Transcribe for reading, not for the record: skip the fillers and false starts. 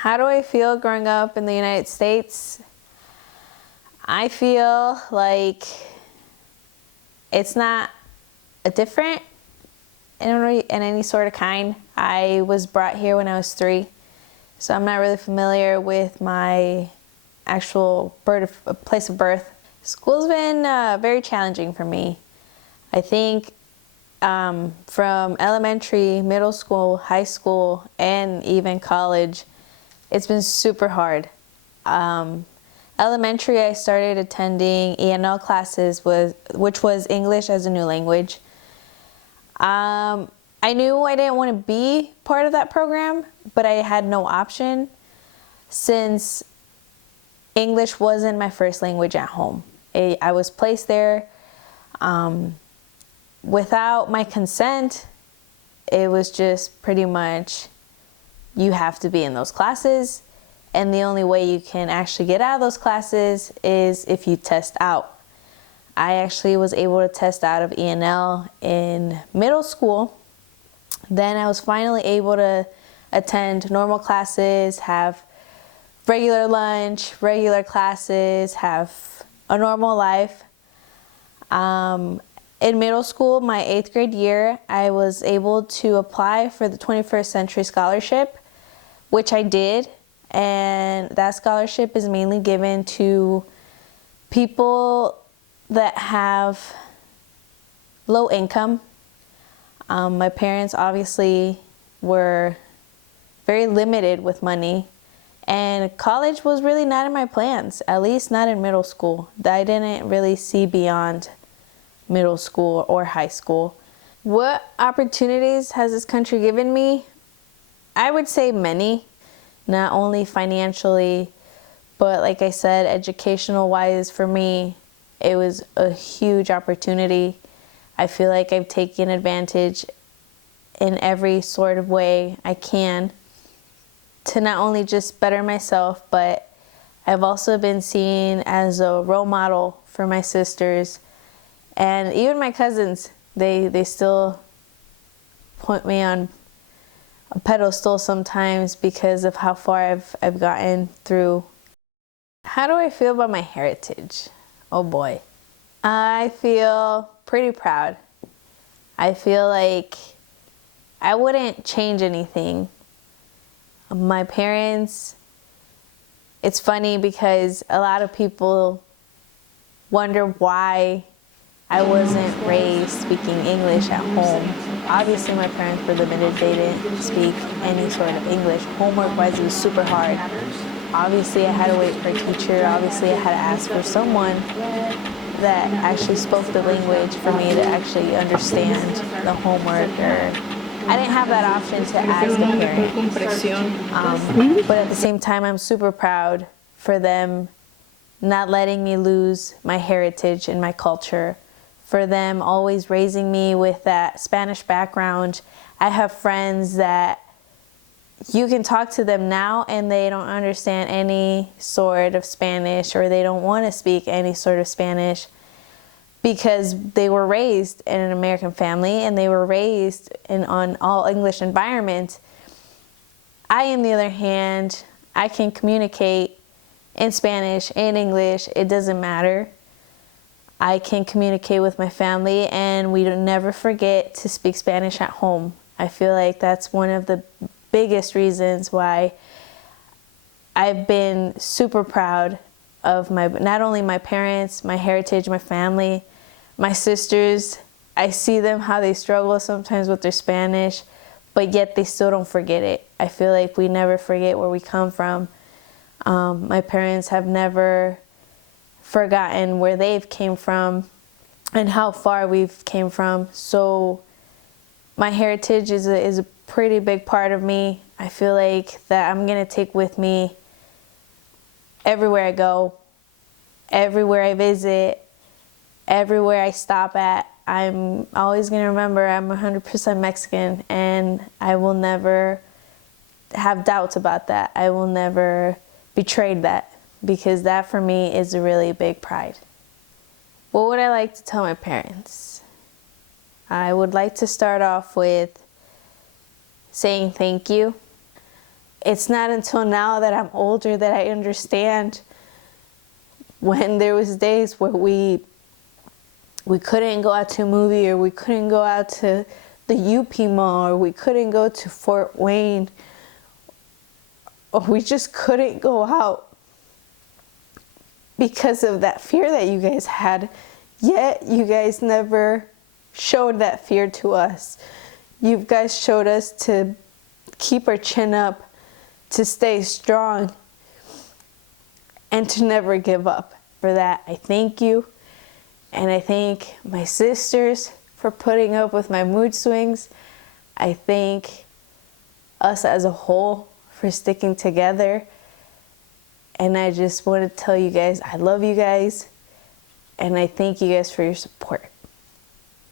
How do I feel growing up in the United States? I feel like it's not a different in any sort of kind. I was brought here when I was 3, so I'm not really familiar with my actual place of birth. School's been very challenging for me. I think from elementary, middle school, high school, and even college, it's been super hard. Elementary, I started attending ENL classes, which was English as a new language. I knew I didn't want to be part of that program, but I had no option since English wasn't my first language at home. I was placed there without my consent. It was just pretty much, you have to be in those classes, and the only way you can actually get out of those classes is if you test out. I actually was able to test out of ENL in middle school. Then I was finally able to attend normal classes, have regular lunch, regular classes, have a normal life. In middle school, my 8th grade year, I was able to apply for the 21st Century Scholarship, which I did. And that scholarship is mainly given to people that have low income. My parents obviously were very limited with money, and college was really not in my plans, at least not in middle school. I didn't really see beyond middle school or high school. What opportunities has this country given me? I would say many, not only financially, but like I said, educational wise for me, it was a huge opportunity. I feel like I've taken advantage in every sort of way I can to not only just better myself, but I've also been seen as a role model for my sisters and even my cousins. They still put me on a pedestal sometimes because of how far I've gotten through. How do I feel about my heritage? Oh boy. I feel pretty proud. I feel like I wouldn't change anything. My parents, it's funny because a lot of people wonder why I wasn't raised speaking English at home. Obviously my parents were limited, they didn't speak any sort of English. Homework-wise, it was super hard. Obviously I had to wait for a teacher, obviously I had to ask for someone that actually spoke the language for me to actually understand the homework, or I didn't have that option to ask a parent. But at the same time, I'm super proud for them not letting me lose my heritage and my culture, for them always raising me with that Spanish background. I have friends that you can talk to them now and they don't understand any sort of Spanish, or they don't want to speak any sort of Spanish because they were raised in an American family and they were raised in an all English environment. I, on the other hand, I can communicate in Spanish, in English, it doesn't matter. I can communicate with my family, and we don't never forget to speak Spanish at home. I feel like that's one of the biggest reasons why I've been super proud of not only my parents, my heritage, my family, my sisters. I see them, how they struggle sometimes with their Spanish, but yet they still don't forget it. I feel like we never forget where we come from. My parents have never forgotten where they've came from and how far we've came from. So my heritage is a pretty big part of me. I feel like that I'm gonna take with me everywhere I go, everywhere I visit, everywhere I stop at. I'm always gonna remember I'm 100% Mexican, and I will never have doubts about that. I will never betray that, because that for me is a really big pride. What would I like to tell my parents? I would like to start off with saying thank you. it's not until now that I'm older that I understand when there was days where we couldn't go out to a movie, or we couldn't go out to the UP Mall, or we couldn't go to Fort Wayne, or we just couldn't go out because of that fear that you guys had. Yet you guys never showed that fear to us. You guys showed us to keep our chin up, to stay strong, and to never give up. For that, I thank you. And I thank my sisters for putting up with my mood swings. I thank us as a whole for sticking together. And I just want to tell you guys, I love you guys. And I thank you guys for your support.